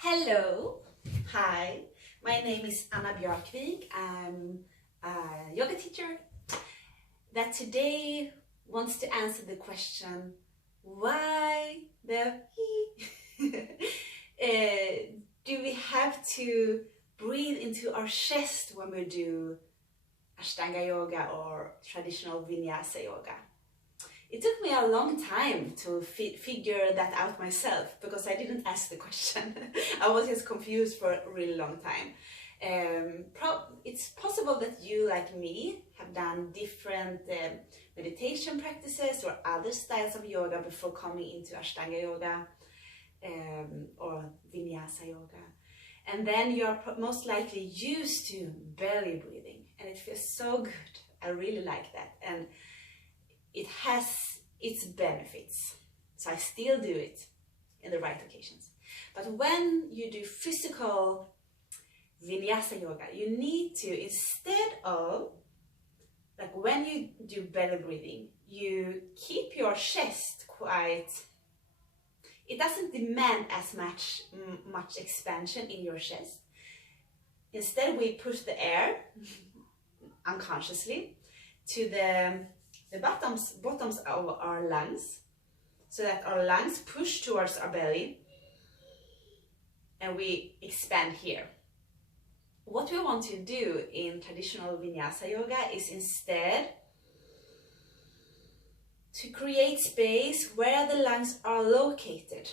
Hello, hi, my name is Anna Björkvik. I'm a yoga teacher that today wants to answer the question, why the do we have to breathe into our chest when we do Ashtanga yoga or traditional vinyasa yoga? It took me a long time to figure that out myself, because I didn't ask the question. I was just confused for a really long time. It's possible that you, like me, have done different meditation practices or other styles of yoga before coming into Ashtanga yoga or vinyasa yoga. And then you're most likely used to belly breathing, and it feels so good. I really like that. And it has its benefits, so I still do it in the right occasions. But when you do physical vinyasa yoga, you need to, instead of, like when you do belly breathing, you keep your chest quite, it doesn't demand as much expansion in your chest. Instead, we push the air unconsciously to the bottoms of our lungs, so that our lungs push towards our belly and we expand here. What we want to do in traditional vinyasa yoga is instead to create space where the lungs are located.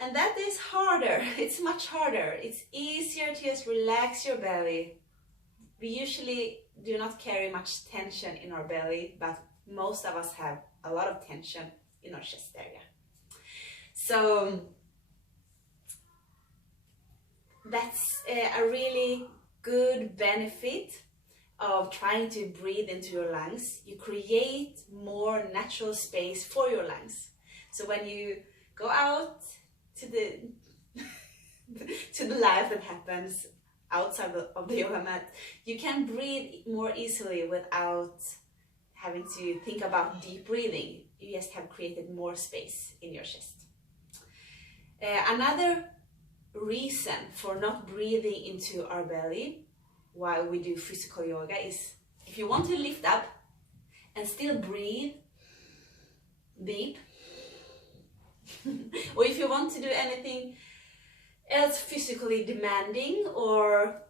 And that is harder. It's much harder. It's easier to just relax your belly. We usually do not carry much tension in our belly, but most of us have a lot of tension in our chest area. So that's a really good benefit of trying to breathe into your lungs. You create more natural space for your lungs. So when you go out to the to the life that happens outside of the yoga mat, you can breathe more easily without having to think about deep breathing. You just have created more space in your chest. Another reason for not breathing into our belly while we do physical yoga is, if you want to lift up and still breathe deep, or if you want to do anything else physically demanding, or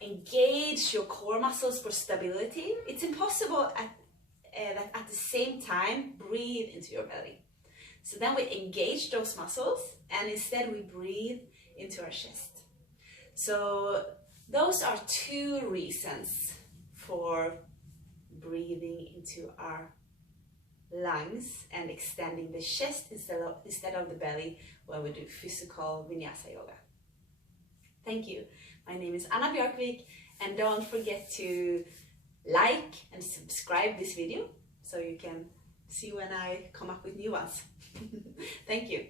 engage your core muscles for stability, it's impossible that at the same time breathe into your belly. So then we engage those muscles and instead we breathe into our chest. So those are two reasons for breathing into our lungs and extending the chest instead of the belly when we do physical vinyasa yoga. Thank you. My name is Anna Björkvik, and don't forget to like and subscribe this video so you can see when I come up with new ones. Thank you.